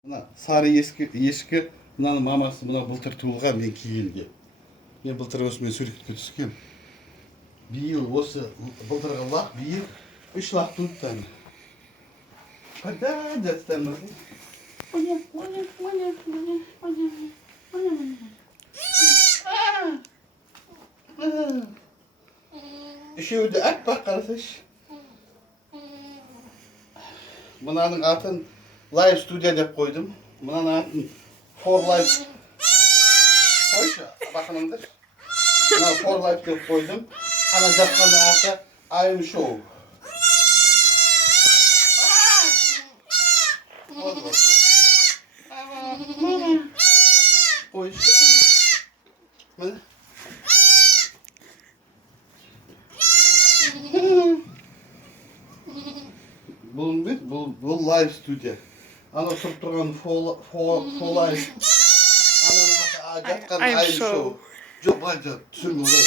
Мына сары ешкі, мынаның мамасы мына былтыр туылған мен кигенге. Мен былтыр осымен суретке түскем. Биыл осы былтырғы лақ, биыл 3 лақ туыпты. Қайдан жатсам? Үшеуі де аппақ қарасайшы. Мынаның атын Live студия деп қойдым. Мынаның атын For Life. Қойшы, бақыныңдар. Мына For Life деп қойдым. Ана жатқанның аты I'm Show. Қойшы. Мына. Бұл Live студия. Ана тұрып тұрған For Life. Ана жатқан I'm Show. Жоқ, былай жат, түсірме олар.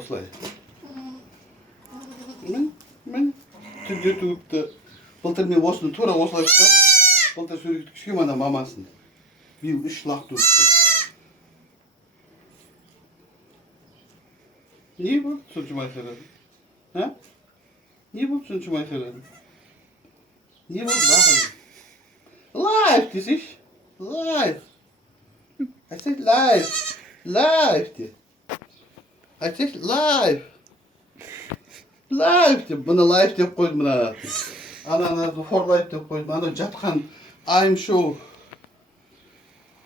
Осылай. Мен түнде туыпты. Былтыр мен осыны тура осылай ұстап. Былтыр суретке түскем ана мамасын. Биыл 3 лақ туыпты. Не болды соншама айқайладың? Не болды соншама айқайладың? Не болды бақырым? Live десейші. Live. I said live. Live де. I said live. Live деп. Бұны live деп қойдым мұна. Ана for life деп қойдым. Ана жатқан I'm show.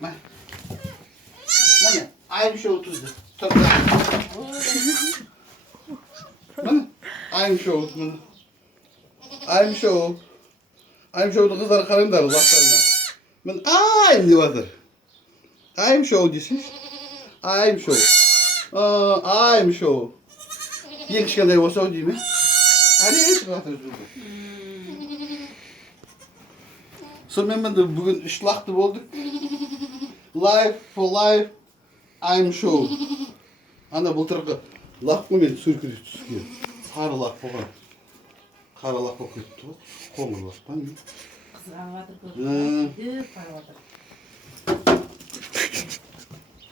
Мәне. I'm show тұзды. Мәне. I'm show. I'm show. I'm show'ды қыздар қараңдар лақтарына. Мен I'm деп жатыр. I'm show десейші. I'm show. I'm show. Ең кішкентай осау дейме? Әне шығып жатыр жүрді. Сонымен мінді бүгін 3 лақты болдық. Live for life. I'm show. Ана бұлтырғы лақ қой мен сүркіде түскен. Қары лақ болған. Қара лақ болып кетті ғой. Қоңыр лақ па не? Қызғанып жатыр көзі. Қарап жатыр.